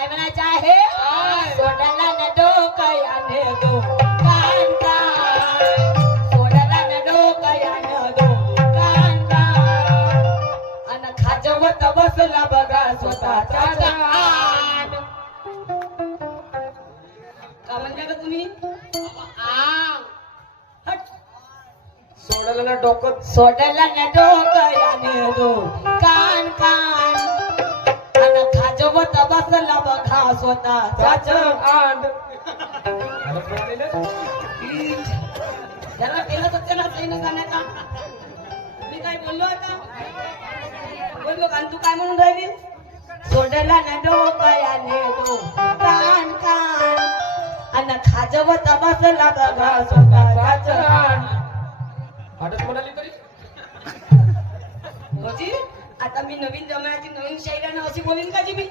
काय म्हणायचं आहे सोडायला न डोकयाने दो कान कान सोडायला न डोकयाने दो कान कान अन खाजवत बसला बघा स्वतःचा जान का म्हणता का तुम्ही सोडायला डोकं सोडायला न डोकयाने दो कान कान अन खाजवत बसला बघा स्वतःचा जान त्याला केलं तर त्याला सही न गाण्याचा मी काय बोललो आता बोललो का तू काय म्हणून राहिली सोडला ना डोकयाने दो कान कान अन खाजवत बसला बघा स्वतःचा जान हटत म्हणाली तरी होती आता मी नवीन जमान्याची नवीन शैलीनं अशी बोलीन का जी मी